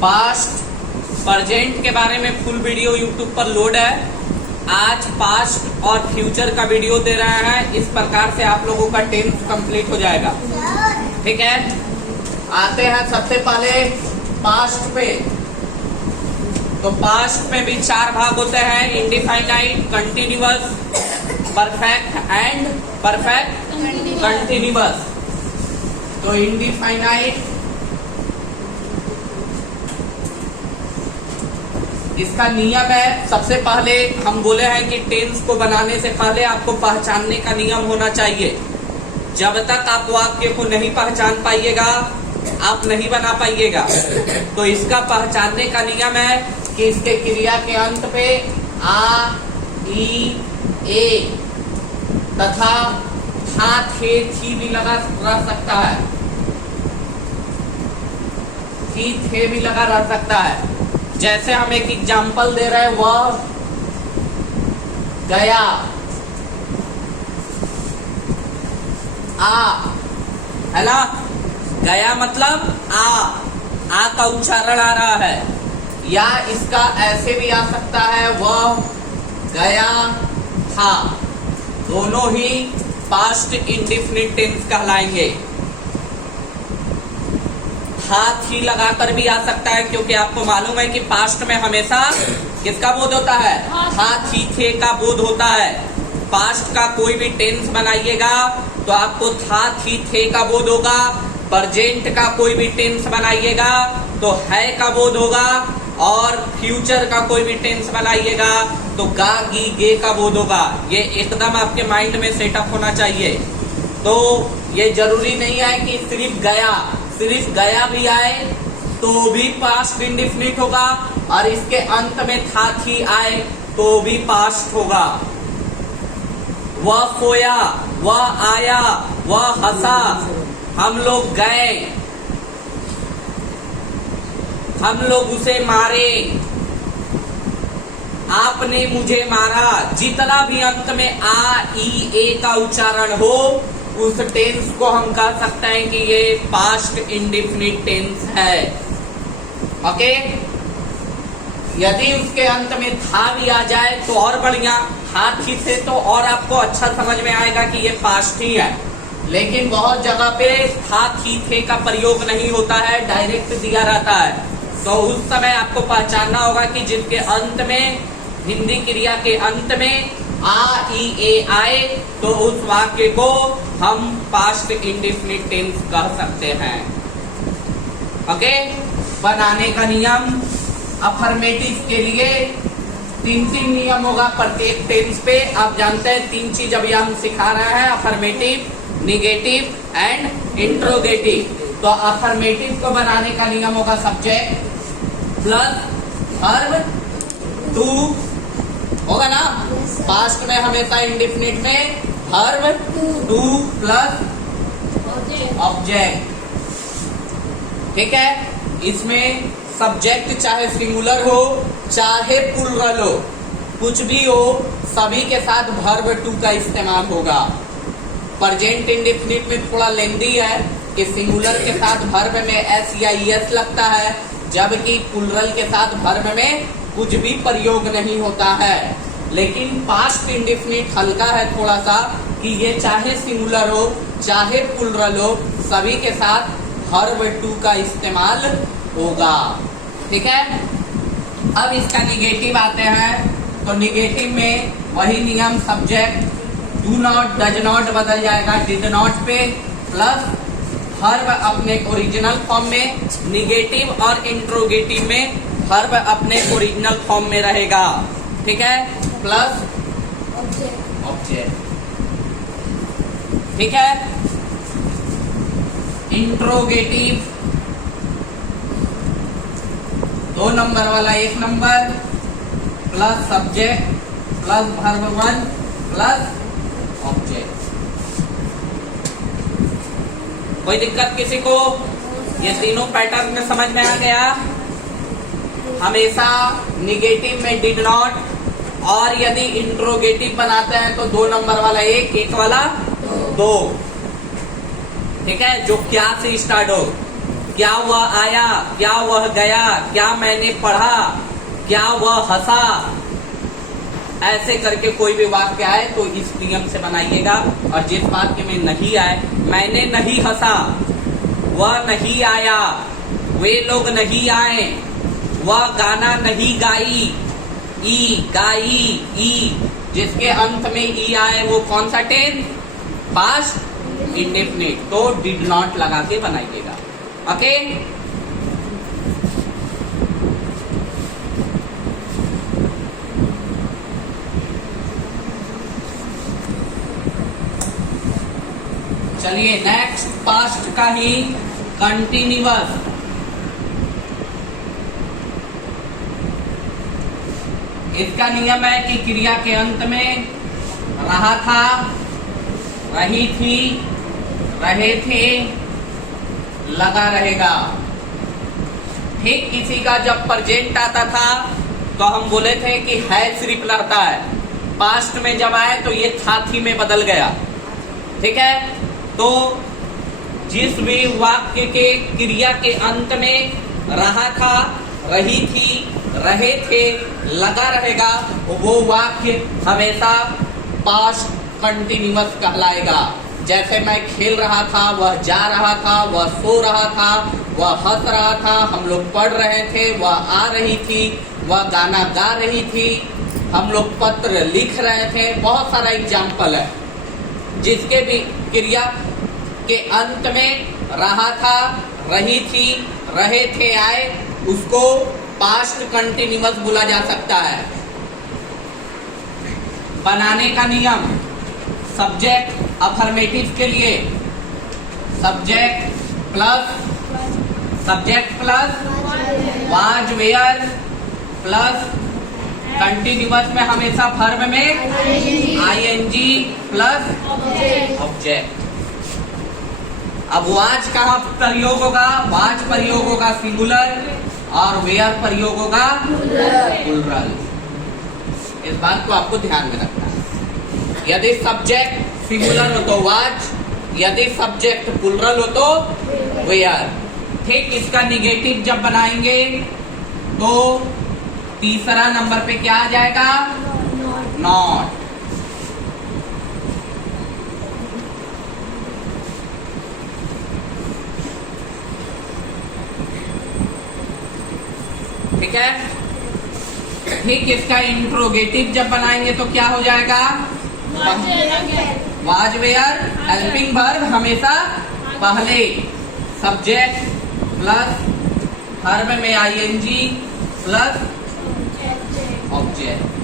Past present के बारे में फुल वीडियो यूट्यूब पर लोड है। आज पास्ट और फ्यूचर का वीडियो दे रहे हैं। इस प्रकार से आप लोगों का टेंथ कंप्लीट हो जाएगा। ठीक है, आते हैं सबसे पहले पास्ट पे। तो पास्ट में भी चार भाग होते हैं, indefinite, continuous, perfect and perfect continuous. तो इंडिफाइनाइट, इसका नियम है, सबसे पहले हम बोले हैं कि टेंस को बनाने से पहले आपको पहचानने का नियम होना चाहिए। जब तक आप वाक्य को नहीं पहचान पाइएगा आप नहीं बना पाइएगा। तो इसका पहचानने का नियम है कि इसके क्रिया के अंत पे आ, ई, ए तथा था, थे, थी भी लगा रह सकता है, थी, थे भी लगा रह सकता है। जैसे हम एक एग्जाम्पल दे रहे हैं, वह गया, आ, है ना। गया मतलब आ का उच्चारण आ रहा है। या इसका ऐसे भी आ सकता है, वह गया था। दोनों ही पास्ट इंडेफिनिट टेंस कहलाएंगे। हाथ ही लगाकर भी आ सकता है, क्योंकि आपको मालूम है कि पास्ट में हमेशा किसका बोध होता है? हाथ ही, थे का बोध होता है। पास्ट का कोई भी टेंस बनाइएगा तो आपको था, थी, थे का बोध होगा। प्रेजेंट का कोई भी टेंस बनाइएगा तो है का बोध होगा। और फ्यूचर का कोई भी टेंस बनाइएगा तो गा, गी, गे का बोध होगा। ये एकदम आपके माइंड में सेटअप होना चाहिए। तो ये जरूरी नहीं है कि सिर्फ गया भी आए तो भी पास्ट इंडेफिनिट होगा, और इसके अंत में था, थी आए तो भी पास्ट होगा। वह सोया, वह आया, वह हंसा, हम लोग गए, हम लोग उसे मारे, आपने मुझे मारा। जितना भी अंत में आ, ई, ए का उच्चारण हो उस टेंस को हम कह सकते हैं कि ये पास्ट इंडेफिनिट टेंस है। ओके, यदि उसके अंत में था भी आ जाए तो और बढ़िया, हाथ ही से तो और आपको अच्छा समझ में आएगा कि ये पास्ट ही है। लेकिन बहुत जगह पे था, थी, थे का प्रयोग नहीं होता है, डायरेक्ट दिया रहता है। तो उस समय आपको पहचानना होगा कि जिसके अंत में, हिंदी क्रिया के अंत में आ, ई, ए आए तो उस वाक्य को हम पास्ट इंडेफिनिट टेंस कह सकते हैं। ओके, बनाने का नियम, अफर्मेटिव के लिए तीन नियम होगा प्रत्येक टेंस पे। आप जानते हैं तीन चीज अभी हम सिखा रहे हैं, अफर्मेटिव, निगेटिव एंड इंट्रोगेटिव। तो अफर्मेटिव को बनाने का नियम होगा सब्जेक्ट प्लस वर्ब टू होगा ना। पास्ट में हमेशा इंडेफिनिट में वर्ब टू प्लस ऑब्जेक्ट। ठीक है, इसमें सब्जेक्ट चाहे सिंगुलर हो चाहे प्लुरल हो, कुछ भी हो, सभी के साथ वर्ब टू का इस्तेमाल होगा। प्रेजेंट इंडेफिनिट में थोड़ा लेंदी है कि सिंगुलर के साथ वर्ब में एस या ईएस लगता है, जबकि प्लुरल के साथ वर्ब में कुछ भी प्रयोग नहीं होता है। लेकिन पास्ट इंडेफिनिट हल्का है थोड़ा सा कि ये चाहे सिंगुलर हो चाहे प्लुरल हो, सभी के साथ वर्ब टू का इस्तेमाल होगा। ठीक है, अब इसका निगेटिव आते हैं। तो निगेटिव में वही नियम, subject do not, does not बदल जाएगा डिड नॉट पे, प्लस वर्ब अपने ओरिजिनल फॉर्म में, निगेटिव और इंट्रोगेटिव में वर्ब अपने ओरिजिनल फॉर्म में रहेगा। ठीक है, प्लस ऑब्जेक्ट। ठीक है, इंट्रोगेटिव 2 नंबर वाला 1 number plus subject plus verb 1 plus object. कोई दिक्कत किसी को? ये तीनों पैटर्न में समझ में आ गया। हमेशा निगेटिव में डिड नॉट, और यदि इंट्रोगेटिव बनाते हैं तो 2 नंबर वाला 1 वाला 2। ठीक है, जो क्या से स्टार्ट हो। क्या वह आया, क्या वह गया, क्या मैंने पढ़ा, क्या वह हंसा, ऐसे करके कोई भी वाक्य आए तो इस नियम से बनाइएगा। और जिस वाक्य में नहीं आए, मैंने नहीं हंसा, वह नहीं आया, वे लोग नहीं आए, वह गाना नहीं गाई, गाई, जिसके अंत में ई आए वो कौन सा टेंस? Past indefinite. तो डिड नॉट लगा के बनाइएगा। ओके, चलिए नेक्स्ट पास्ट का ही कंटिन्यूअस। इसका नियम है कि क्रिया के अंत में रहा था, रही थी, रहे थे, लगा रहेगा। ठीक किसी का जब प्रेजेंट आता था तो हम बोले थे कि है सिर्फ रहता है, पास्ट में जब आए तो ये था थी में बदल गया। ठीक है, तो जिस भी वाक्य के क्रिया के अंत में रहा था, रही थी, रहे थे, लगा रहेगा, वो वाक्य हमेशा पास्ट कंटिन्यूअस कहलाएगा। जैसे मैं खेल रहा था, वह जा रहा था, वह सो रहा था, वह हंस रहा था, हम लोग पढ़ रहे थे, वह आ रही थी, वह गाना गा रही थी, हम लोग पत्र लिख रहे थे। बहुत सारा एग्जाम्पल है जिसके भी क्रिया के अंत में रहा था, रही थी, रहे थे, आए, उसको पास्ट कंटिन्यूअस बोला जा सकता है। बनाने का नियम, सब्जेक्ट अफर्मेटिव के लिए subject plus was where plus continuous में हमेशा फर्म में आईएनजी प्लस ऑब्जेक्ट। अब वाज कहाँ प्रयोग होगा? वाज प्रयोग होगा सिंगुलर और वेयर प्रयोग होगा प्लुरल। इस बात को आपको ध्यान में रखना है। यदि सब्जेक्ट सिंगुलर हो तो वाज, यदि सब्जेक्ट प्लुरल हो तो वेयर। ठीक इसका निगेटिव जब बनाएंगे तो तीसरा नंबर पे क्या आ जाएगा? नॉट। ठीक है, ठीक इसका इंट्रोगेटिव जब बनाएंगे तो क्या हो जाएगा? वाज वेयर हेल्पिंग वर्ब हमेशा पहले, सब्जेक्ट प्लस वर्ब में आईएनजी प्लस ऑब्जेक्ट।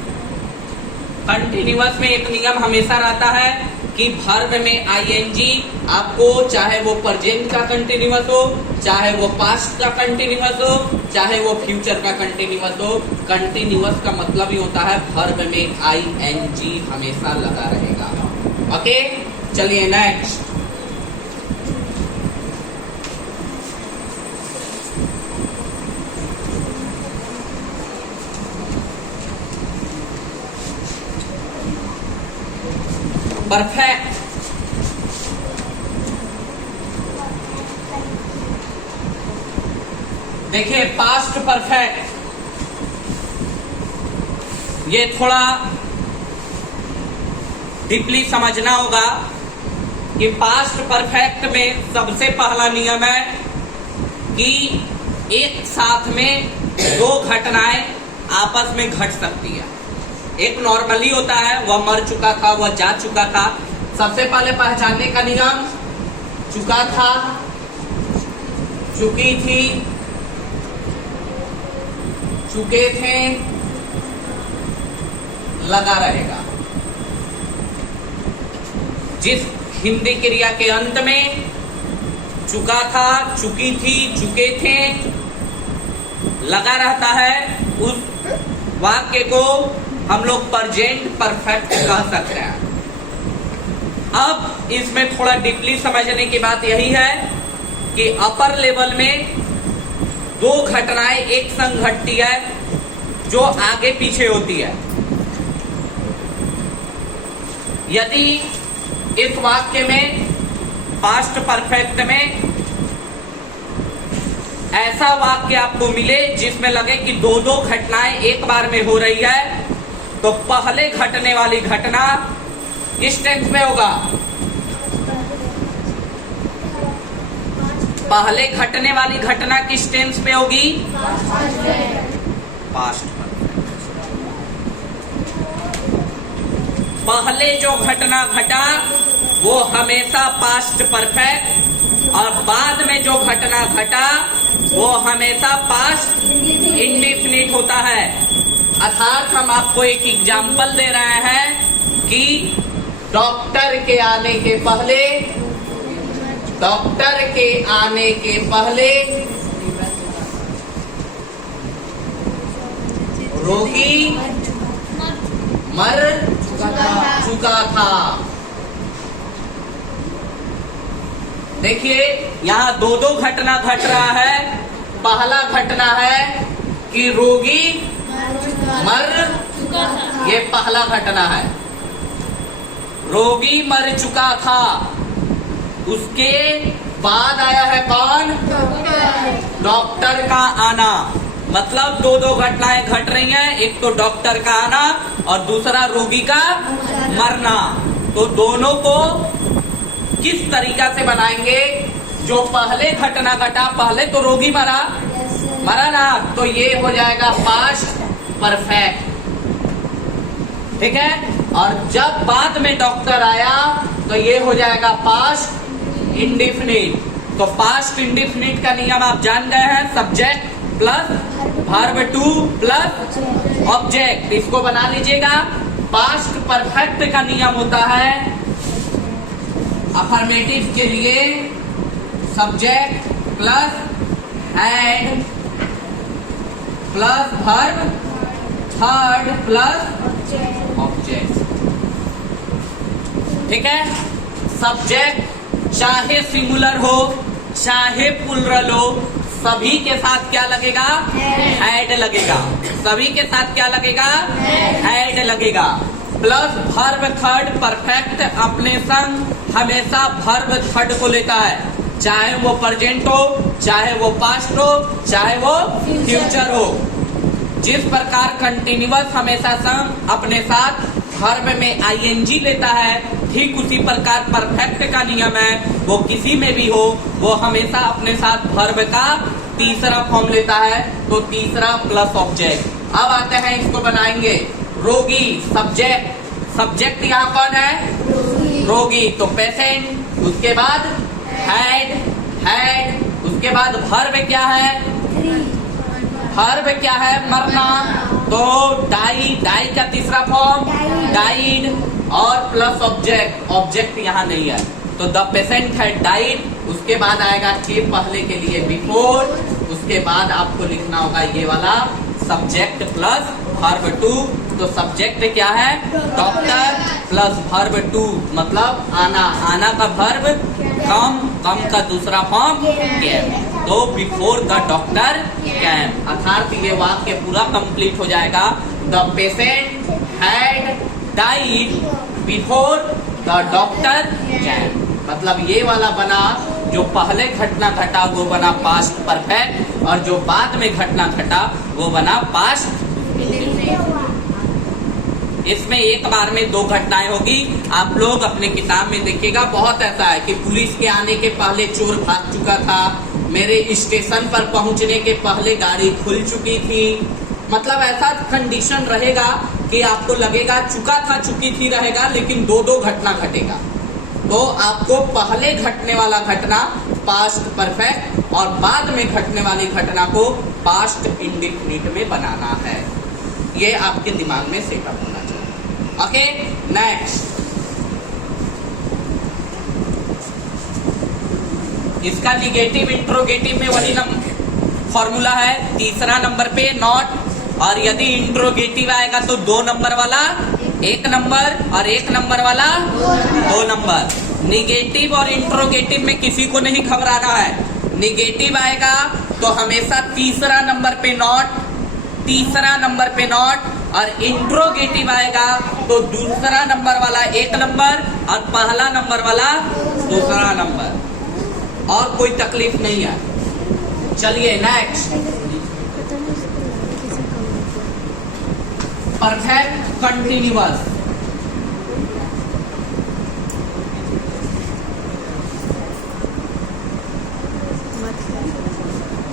कंटिन्यूअस में एक नियम हमेशा रहता है कि वर्ब में आईएनजी आपको चाहे वो प्रेजेंट का कंटिन्यूअस हो, चाहे वो पास्ट का कंटिन्यूअस हो, चाहे वो फ्यूचर का कंटिन्यूअस हो, कंटिन्यूअस का मतलब ही होता है वर्ब में आईएनजी हमेशा लगा रहेगा। ओके, चलिए नेक्स्ट। परफेक्ट। देखिए पास्ट परफेक्ट, ये थोड़ा डीपली समझना होगा कि पास्ट परफेक्ट में सबसे पहला नियम है कि एक साथ में दो घटनाएं आपस में घट सकती है। एक नॉर्मली होता है, वह मर चुका था, वह जा चुका था। सबसे पहले पहचानने का नियम, चुका था, चुकी थी, चुके थे, लगा रहेगा। जिस हिंदी क्रिया के अंत में चुका था, चुकी थी, चुके थे लगा रहता है, उस वाक्य को हम लोग प्रेजेंट परफेक्ट कह सकते हैं। अब इसमें थोड़ा डीपली समझने की बात यही है कि अपर लेवल में दो घटनाएं एक संग घटती है जो आगे पीछे होती है। यदि इस वाक्य में पास्ट परफेक्ट में ऐसा वाक्य आपको मिले जिसमें लगे कि दो दो घटनाएं एक बार में हो रही है, तो पहले घटने वाली घटना किस टेंस में होगा? पहले घटने वाली घटना किस टेंस पे होगी? पास्ट। पहले जो घटना घटा वो हमेशा पास्ट परफेक्ट, और बाद में जो घटना घटा वो हमेशा पास्ट इंडेफिनिट होता है। अर्थात हम आपको एक एग्जाम्पल दे रहे हैं कि डॉक्टर के आने के पहले रोगी मर चुका था। देखिए यहाँ दो दो घटना घट रहा है। पहला घटना है कि रोगी मर चुका था, ये पहला घटना है। रोगी मर चुका था। उसके बाद आया है कौन? डॉक्टर का आना। मतलब दो दो घटनाएं घट रही हैं, एक तो डॉक्टर का आना और दूसरा रोगी का मरना। तो दोनों को किस तरीका से बनाएंगे? जो पहले घटना घटा, पहले तो रोगी मरा ना, तो ये हो जाएगा पास्ट परफेक्ट, ठीक है। और जब बाद में डॉक्टर आया तो ये हो जाएगा पास्ट इंडेफिनिट। तो पास्ट इंडेफिनिट का नियम आप जान गए हैं, subject plus verb two plus object. इसको बना लीजिएगा। पास्ट परफेक्ट का नियम होता है अफर्मेटिव के लिए subject plus had plus verb third plus object, ठीक है। सब्जेक्ट चाहे सिंगुलर हो चाहे प्लुरल हो, सभी के साथ क्या लगेगा? हैड लगेगा। सभी के साथ क्या लगेगा? हैड लगेगा। प्लस वर्ब थर्ड परफेक्ट अपने संग हमेशा वर्ब थर्ड को लेता है, चाहे वो प्रेजेंट हो, चाहे वो पास्ट हो, चाहे वो फ्यूचर हो। जिस प्रकार कंटिन्यूअस हमेशा संग अपने साथ वर्ब में आईएनजी लेता है, ठीक उसी प्रकार परफेक्ट का नियम है, वो किसी में भी हो वो हमेशा अपने साथ वर्ब का तीसरा फॉर्म लेता है, तो तीसरा प्लस ऑब्जेक्ट। अब आते हैं, इसको बनाएंगे। रोगी सब्जेक्ट यहाँ कौन है? रोगी। तो पेशेंट, उसके बाद हैड, उसके बाद वर्ब क्या है? वर्ब क्या है? मरना। तो डाई का तीसरा फॉर्म डाइड, और प्लस ऑब्जेक्ट यहाँ नहीं है, तो द पेशेंट हैड डाइड। उसके बाद आएगा के पहले के लिए बिफोर, उसके बाद आपको लिखना होगा ये वाला सब्जेक्ट प्लस वर्ब टू। तो सब्जेक्ट क्या है? डॉक्टर प्लस वर्ब टू, मतलब आना का वर्ब कम का दूसरा फॉर्म केम। तो बिफोर द डॉक्टर केम, अर्थात ये वाक्य पूरा कंप्लीट हो जाएगा। The patient had died before the doctor केम। मतलब ये वाला बना, जो पहले घटना घटा वो बना पास्ट परफेक्ट, और जो बाद में घटना घटा वो बना पास्ट। इसमें एक बार में दो घटनाएं होगी। आप लोग अपने किताब में देखिएगा, बहुत ऐसा है कि पुलिस के आने के पहले चोर भाग चुका था, मेरे स्टेशन पर पहुंचने के पहले गाड़ी खुल चुकी थी। मतलब ऐसा कंडीशन रहेगा कि आपको लगेगा चुका था चुकी थी रहेगा, लेकिन दो दो घटना घटेगा। तो आपको पहले घटने वाला घटना पास्ट परफेक्ट और बाद में घटने वाली घटना को पास्ट इंडेफिनिट में बनाना है। ये आपके दिमाग में सेटअप होना चाहिए। Okay, next. इसका निगेटिव इंट्रोगेटिव में वही फॉर्मूला है, तीसरा नंबर पे नॉट, और यदि इंट्रोगेटिव आएगा तो 2 नंबर वाला 1 नंबर और 1 नंबर वाला 2 नंबर। निगेटिव और इंट्रोगेटिव में किसी को नहीं घबराना है। निगेटिव आएगा तो हमेशा तीसरा नंबर पे नॉट, और इंट्रोगेटिव आएगा तो दूसरा नंबर वाला 1 नंबर और पहला नंबर वाला दूसरा नंबर। और कोई तकलीफ नहीं है। चलिए next, perfect continuous.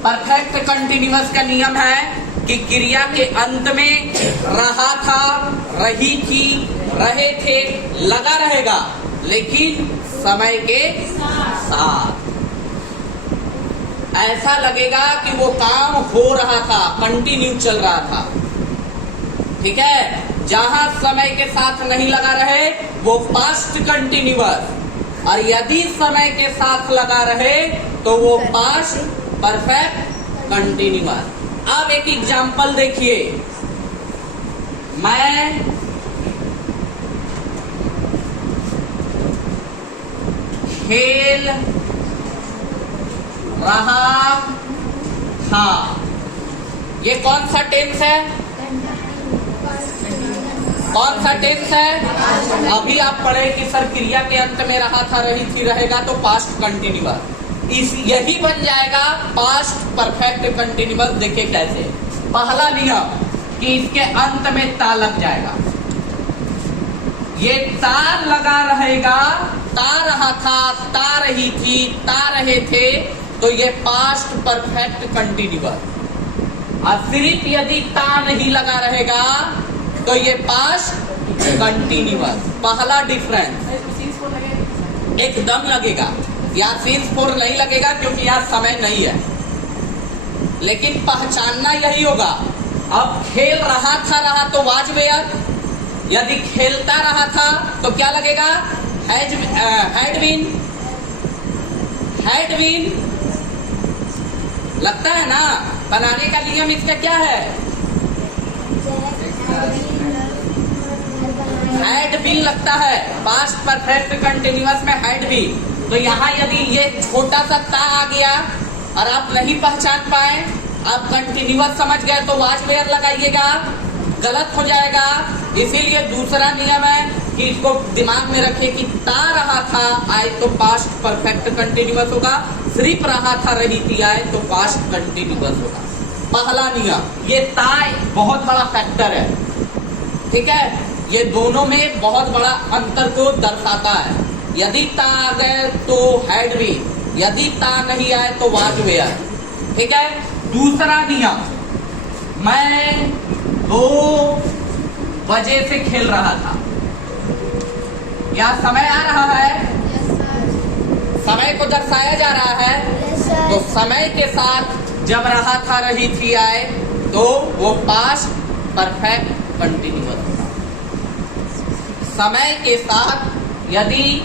Perfect continuous का नियम है कि क्रिया के अंत में रहा था, रही थी, रहे थे लगा रहेगा, लेकिन समय के साथ ऐसा लगेगा कि वो काम हो रहा था, कंटिन्यू चल रहा था। ठीक है, जहां समय के साथ नहीं लगा रहे वो पास्ट कंटिन्यूअस, और यदि समय के साथ लगा रहे तो वो पास्ट परफेक्ट कंटिन्यूअस। अब एक एग्जांपल देखिए, मैं खेल रहा था, ये कौन सा टेंस है? कौन सा टेंस है? अभी आप पढ़े कि सर क्रिया के अंत में रहा था, रही थी, रहेगा तो पास्ट कंटिन्यूअस, यही बन जाएगा पास्ट परफेक्ट कंटिन्यूअस। देखिए कैसे, पहला नियम कि इसके अंत में ता लग जाएगा, ये ता लगा रहेगा, ता रहा था, ता रही थी, ता रहे थे, तो ये पास्ट परफेक्ट कंटिन्यूअस। और सिर्फ यदि ता नहीं लगा रहेगा तो ये पास्ट कंटिन्यूअस। पहला डिफरेंस एकदम लगेगा, यहाँ सीन्स 4 नहीं लगेगा क्योंकि यहाँ समय नहीं है, लेकिन पहचानना यही होगा। अब खेल रहा था, रहा तो वाज वेयर, यदि खेलता रहा था तो क्या लगेगा? हैड बीन, हैड बीन लगता है ना। बनाने का नियम इसका क्या है? हैड बीन लगता है, पास्ट परफेक्ट कंटिन्यूअस में हैड बीन। तो यहाँ यदि ये छोटा सा ता आ गया और आप नहीं पहचान पाए, आप कंटिन्यूअस समझ गए तो वाज वेयर लगाइएगा, गलत हो जाएगा। इसीलिए दूसरा नियम है कि इसको दिमाग में रखिए कि ता रहा था आए तो पास्ट परफेक्ट कंटिन्यूअस होगा, सिर्फ रहा था, रही थी आए तो पास्ट कंटिन्यूअस होगा। पहला नियम, ये ता बहुत बड़ा फैक्टर है। ठीक है, ये दोनों में बहुत बड़ा अंतर को दर्शाता है। यदि ता आ गए तो हैड बीन, यदि ता नहीं आए तो वाज वेयर। ठीक है, दूसरा नियम, मैं 2 बजे से खेल रहा था, क्या समय आ रहा है? समय को दर्शाया जा रहा है, तो समय के साथ जब रहा था, रही थी आए तो वो पास्ट परफेक्ट कंटिन्यूअस होगा। समय के साथ यदि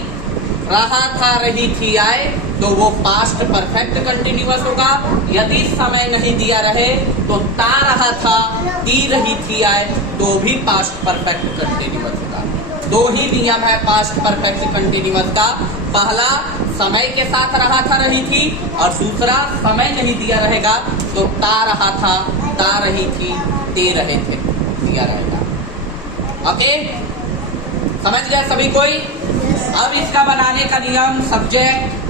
रहा था, रही थी आए तो वो पास्ट परफेक्ट कंटिन्यूअस होगा। यदि समय नहीं दिया रहे तो ता रहा था, ती रही थी आए तो भी पास्ट परफेक्ट कंटिन्यूअस होगा। दो ही नियम है पास्ट परफेक्ट कंटिन्यूअस का, पहला समय के साथ रहा था, रही थी, और दूसरा समय नहीं दिया रहेगा तो ता रहा था, ता रही थी, ते रहे थे दिया रहेगा। ओके, समझ गए सभी कोई? अब इसका बनाने का नियम, subject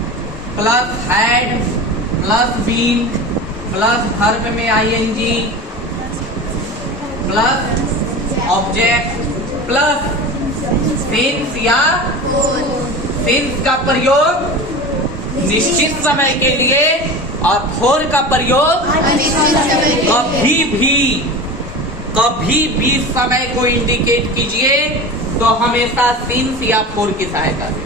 plus had plus been plus verb में ING plus object plus since या सिंस का प्रयोग निश्चित समय के लिए और फोर का प्रयोग कभी भी समय को इंडिकेट कीजिए तो हमेशा सिंस या फोर की सहायता से।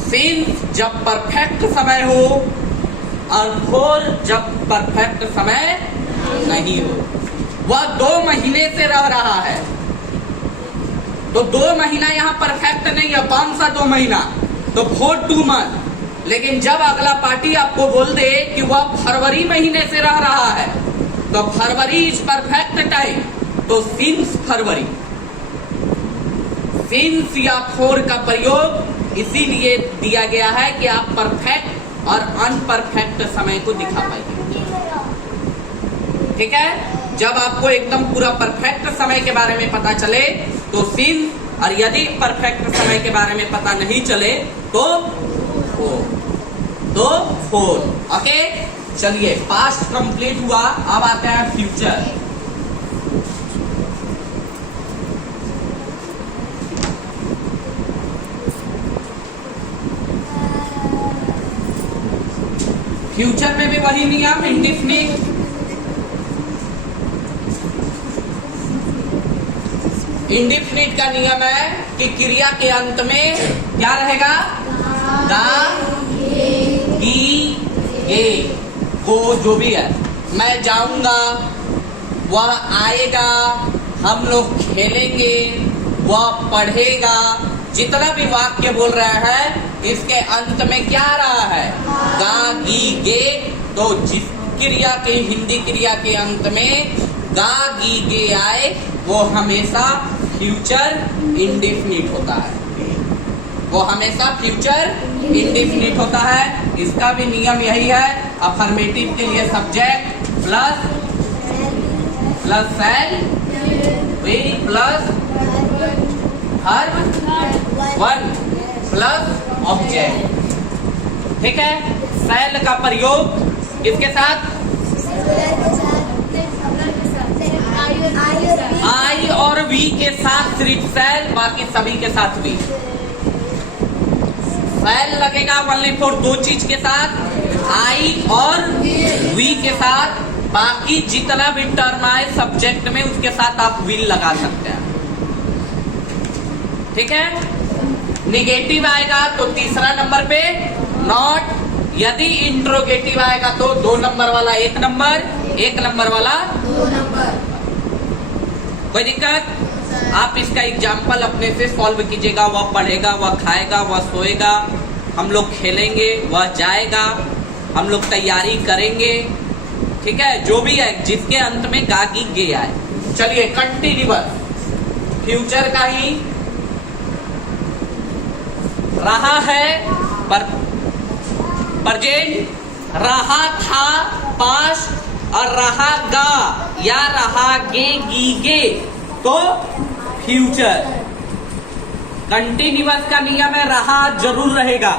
सिंस जब परफेक्ट समय हो और फोर जब परफेक्ट समय नहीं हो। वह 2 महीने से रह रहा है तो 2 महीना यहाँ परफेक्ट नहीं है। कौन सा 2 महीना? तो 4 मंथ। लेकिन जब अगला पार्टी आपको बोल दे कि वह फरवरी महीने से रह रहा है तो फरवरी इज परफेक्ट टाइम, तो सिंस फरवरी। सिंस या फोर का प्रयोग इसीलिए दिया गया है कि आप परफेक्ट और अनपरफेक्ट समय को दिखा पाएंगे। ठीक है, जब आपको एकदम पूरा परफेक्ट समय के बारे में पता चले तो सिंस, और यदि परफेक्ट समय के बारे में पता नहीं चले तो फोर। ओके, चलिए पास्ट कंप्लीट हुआ, अब आता है फ्यूचर। फ्यूचर में भी वही नियम, इंडेफिनिट। इंडेफिनिट का नियम है कि क्रिया के अंत में क्या रहेगा? गा, गी, गे, वो जो भी है। मैं जाऊंगा, वह आएगा, हम लोग खेलेंगे, वह पढ़ेगा, जितना भी वाक्य बोल रहा है इसके अंत में क्या आ रहा है? गा, गी, गे। तो जिस क्रिया के, हिंदी क्रिया के अंत में गा, गी, गे आए वो हमेशा फ्यूचर इंडेफिनिट होता है, वो हमेशा फ्यूचर इंडेफिनिट होता है। इसका भी नियम यही है, अफर्मेटिव के लिए subject plus shall, will plus verb, one plus object. ठीक है, सेल का प्रयोग किसके साथ? आई और वी के साथ सिर्फ सेल, बाकी सभी के साथ वी। सेल लगेगा ओनली फॉर दो चीज के साथ, आई और वी के साथ, बाकी जितना भी टर्म आए सब्जेक्ट में उसके साथ आप विल लगा सकते हैं। ठीक है, निगेटिव आएगा तो तीसरा नंबर पे नॉट, यदि इंट्रोगेटिव आएगा तो 2 नंबर वाला 1 नंबर, 1 नंबर वाला 2 नंबर। कोई दिक्कत? आप इसका एग्जाम्पल अपने से सॉल्व कीजिएगा। वह पढ़ेगा, वह खाएगा, वह सोएगा, हम लोग खेलेंगे, वह जाएगा, हम लोग तैयारी करेंगे। ठीक है, जो भी है जिसके अंत में गा, गी, गे आए। चलिए कंटिन्यूअस फ्यूचर का ही रहा है, प्रेजेंट, रहा था पास्ट, और रहेगा या रहेगे, गी, गे तो फ्यूचर। कंटिन्यूअस का नियम है रहा जरूर रहेगा।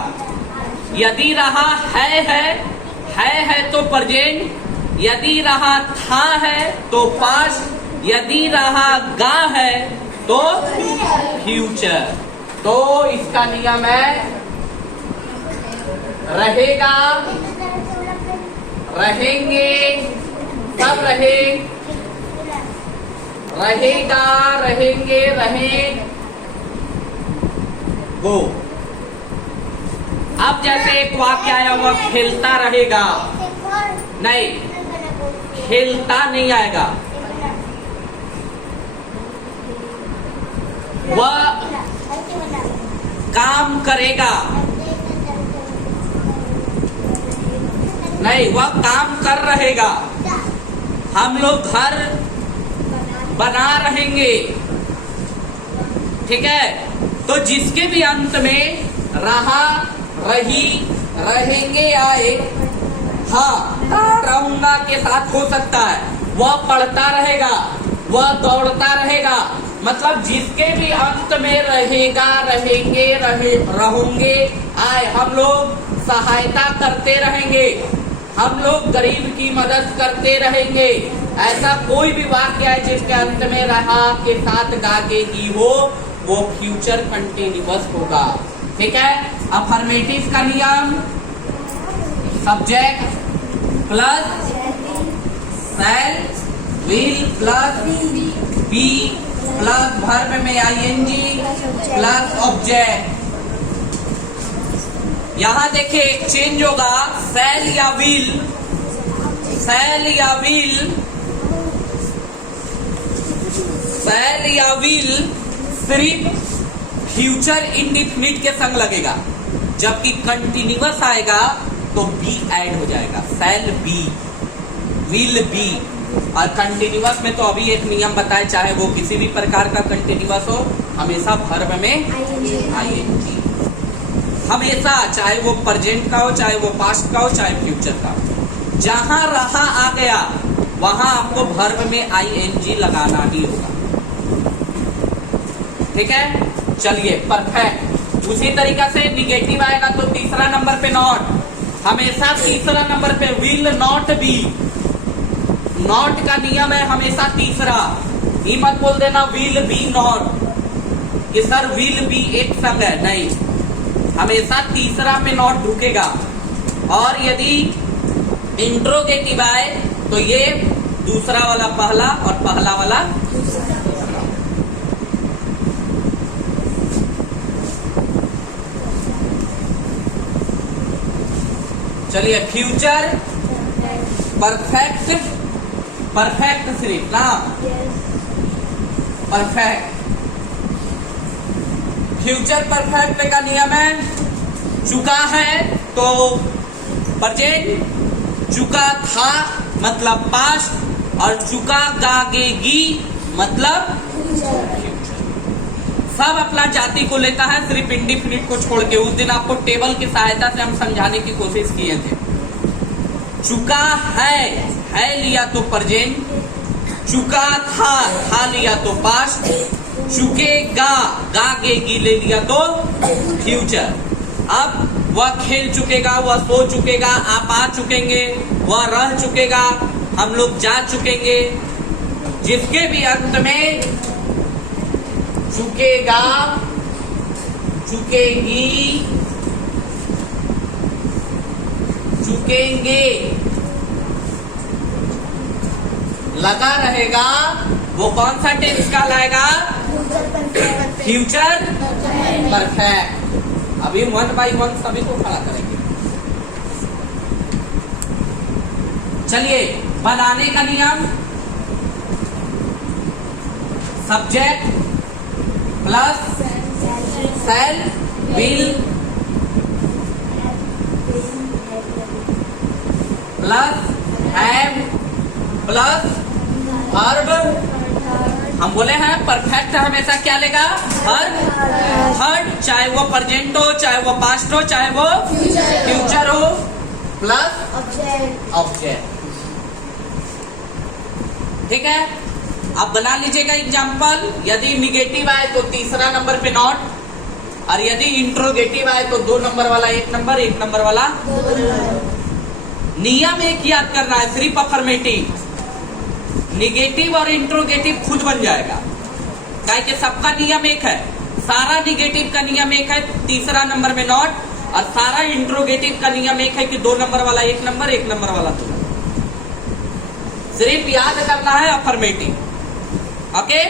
यदि रहा है तो प्रेजेंट, यदि रहा था है तो पास्ट, यदि रहेगा है तो फ्यूचर। तो इसका नियम है रहेगा, रहेंगे, सब रहेगा, रहेंगे, वो। अब जैसे एक वाक्य आया हुआ खेलता रहेगा, नहीं, खेलता नहीं आएगा, वह काम करेगा, नहीं, वह काम कर रहेगा, हम लोग घर बना रहेंगे। ठीक है, तो जिसके भी अंत में रहा, रही, रहेंगे आए, हाँ, रहूंगा के साथ हो सकता है, वह पढ़ता रहेगा, वह दौड़ता रहेगा, मतलब जिसके भी अंत में रहेगा, रहेंगे, रहोगे आए, हम लोग सहायता करते रहेंगे, हम लोग गरीब की मदद करते रहेंगे। ऐसा कोई भी वाक्य है जिसके अंत में रहा के साथ गागेगी हो, वो फ्यूचर कंटिन्यूअस होगा। ठीक है, अफर्मेटिव का नियम subject plus shall, will plus be plus verb में आईएनजी प्लस ऑब्जेक्ट। यहां देखिए एक चेंज होगा, सेल या विल, सेल या विल, सेल या विल सिर्फ फ्यूचर इंडेफिनिट के संग लगेगा, जबकि कंटिन्यूअस आएगा तो बी ऐड हो जाएगा, सेल बी, विल बी। और कंटिन्यूअस में तो अभी एक नियम बताए, चाहे वो किसी भी प्रकार का कंटिन्यूअस हो, हमेशा वर्ब में आईएनजी, हमेशा, चाहे वो प्रेजेंट का हो, चाहे वो पास्ट का हो, चाहे फ्यूचर का हो। जहां रहा आ गया वहां आपको वर्ब में आईएनजी लगाना ही होगा। ठीक है, चलिए परफेक्ट। उसी तरीका से निगेटिव आएगा तो तीसरा नंबर पे नॉट, हमेशा तीसरा नंबर पे विल नॉट बी, नॉट का नियम है हमेशा तीसरा। ये मत बोल देना विल बी नॉट कि सर विल बी एक संग है, नहीं, हमेशा तीसरा में नॉट ढुकेगा। और यदि इंट्रोगेटिव आए तो ये दूसरा वाला पहला और पहला वाला दूसरा। चलिए फ्यूचर परफेक्ट, परफेक्ट सिर्फ ना, परफेक्ट। फ्यूचर परफेक्ट का नियम है चुका है तो प्रेजेंट, चुका था मतलब पास्ट, और चुका गागेगी मतलब फ्यूचर। सब अपना जाति को लेता है, सिर्फ इंडिफिनिट को छोड़ के। उस दिन आपको टेबल की सहायता से हम समझाने की कोशिश किए थे। चुका है लिया तो प्रेजेंट, चुका था लिया तो पास्ट, चुकेगा गागेगी ले लिया तो फ्यूचर। अब वह खेल चुकेगा, वह सो चुकेगा, आप आ चुकेंगे, वह रह चुकेगा, हम लोग जा चुकेंगे। जिसके भी अंत में चुकेगा, चुकेगी, चुकेंगे लगा रहेगा, वो कौन सा टेंस कहलाएगा? Future perfect. अभी वन बाय वन सभी को खड़ा करेंगे। चलिए बनाने का नियम, subject plus shall will plus have plus verb. हम बोले हैं परफेक्ट हमेशा क्या लेगा? वर्ब, थर्ड, चाहे वो प्रेजेंट हो, चाहे वो पास्ट हो, चाहे वो फ्यूचर हो, प्लस ऑब्जेक्ट। ठीक है, अब बना लीजिएगा एग्जाम्पल। यदि निगेटिव आए तो तीसरा नंबर पे नॉट, और यदि इंट्रोगेटिव आए तो 2 नंबर वाला 1 नंबर, 1 नंबर वाला 2 नंबर। नियम एक याद करना है, सिर्फ अफर्मेटिव। निगेटिव और इंट्रोगेटिव खुद बन जाएगा, क्या कि सबका नियम एक है। सारा निगेटिव का नियम एक है, तीसरा नंबर में नॉट, और सारा इंट्रोगेटिव का नियम एक है कि 2 नंबर वाला 1 नंबर, 1 नंबर वाला 2 नंबर। सिर्फ याद करना है अफर्मेटिव। ओके,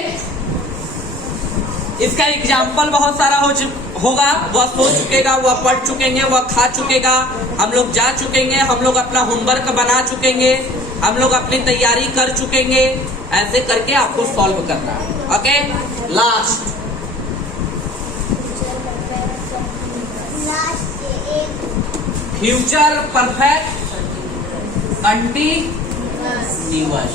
इसका एग्जाम्पल बहुत सारा होगा। वह सो चुकेगा, वह पढ़ चुकेंगे, वह खा चुकेगा, हम लोग जा चुकेंगे, हम लोग अपना होमवर्क बना चुकेंगे, हम लोग अपनी तैयारी कर चुकेंगे। ऐसे करके आपको सॉल्व करना है। Okay, last future perfect continuous.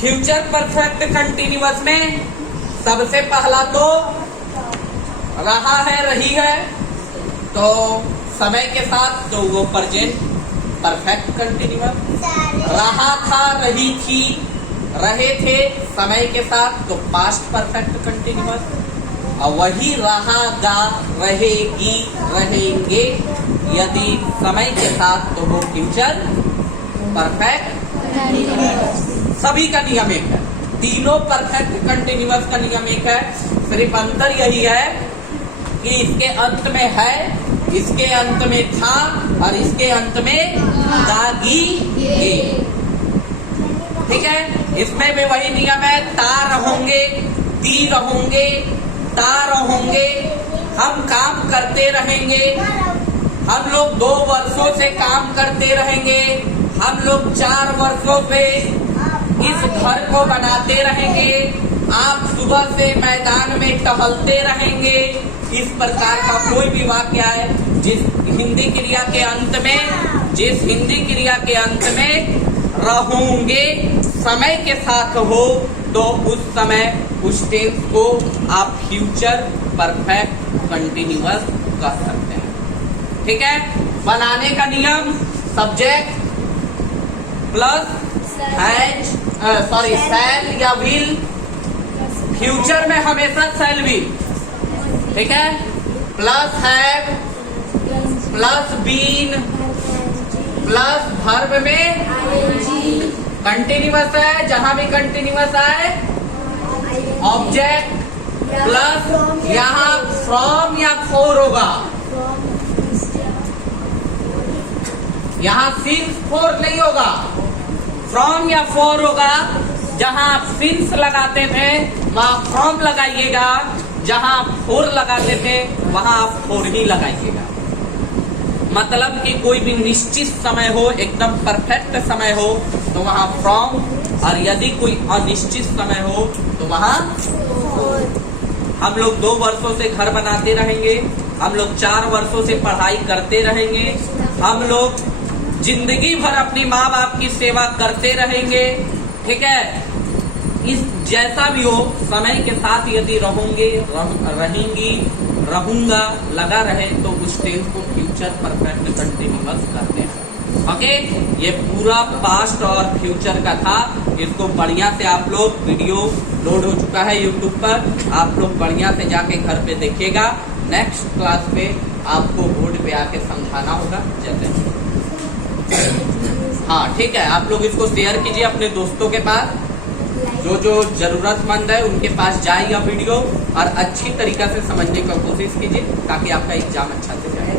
Future perfect continuous में सबसे पहला तो रहा है, रही है, तो समय के साथ तो वो प्रेजेंट परफेक्ट कंटीन्यूअस। रहा था, रही थी, रहे थे समय के साथ तो पास्ट परफेक्ट कंटीन्यूअस। और वही रहेगा, रहेगी, रहेंगे यदि समय के साथ तो वो फ्यूचर परफेक्ट। सभी का नियम एक है, तीनों परफेक्ट कंटीन्यूअस का नियम एक है। सिर्फ अंतर यही है कि इसके अंत में है, इसके अंत में था, और इसके अंत में गागी गे। ठीक है, इसमें भी वही नियम है, ता रहोगे, ती रहोगे, ता रहोगे, हम काम करते रहेंगे, हम लोग 2 वर्षों से काम करते रहेंगे, हम लोग 4 वर्षों से इस घर को बनाते रहेंगे, आप सुबह से मैदान में टहलते रहेंगे। इस प्रकार का कोई भी वाक्य है जिस हिंदी क्रिया के अंत में, जिस हिंदी क्रिया के अंत में रहोगे समय के साथ हो, तो उस समय उस टेंस को आप फ्यूचर परफेक्ट कंटीन्यूअस कह सकते हैं। ठीक है, बनाने का नियम subject plus has, sorry shall या विल। फ्यूचर में हमेशा शैल विल, ठीक है, plus have plus been plus verb में कंटिन्यूअस है, जहां भी कंटिन्यूअस आए ऑब्जेक्ट प्लस यहाँ फ्रॉम या फोर होगा, यहाँ सिंस फोर नहीं होगा, फ्रॉम या फोर होगा। जहां आप सिंस लगाते थे वहां फ्रॉम लगाइएगा, जहां आप फोर लगाते थे वहां आप फोर ही लगाइएगा। मतलब कि कोई भी निश्चित समय हो, एकदम परफेक्ट समय हो तो वहां फ्रॉम, और यदि कोई अनिश्चित समय हो तो वहां हम लोग 2 वर्षों से घर बनाते रहेंगे, हम लोग 4 वर्षों से पढ़ाई करते रहेंगे, हम लोग जिंदगी भर अपनी माँ बाप की सेवा करते रहेंगे, ठीक है। इस जैसा भी हो समय के साथ यदि रहेंगी रहूंगा लगा रहे तो उस टेंस को फ्यूचर परफेक्ट कंटिन्यूअस करते हैं। ओके, ये पूरा पास्ट और फ्यूचर का था। इसको बढ़िया से आप लोग, वीडियो लोड हो चुका है यूट्यूब पर, आप लोग बढ़िया से जाके घर पे देखिएगा। नेक्स्ट क्लास में आपको बोर्ड पे आके समझाना होगा जैसे। हाँ ठीक है, आप लोग इसको शेयर कीजिए अपने दोस्तों के पास, जो जो जरूरतमंद है उनके पास जाएगा वीडियो, और अच्छी तरीका से समझने की कोशिश कीजिए ताकि आपका एग्जाम अच्छा से जाए।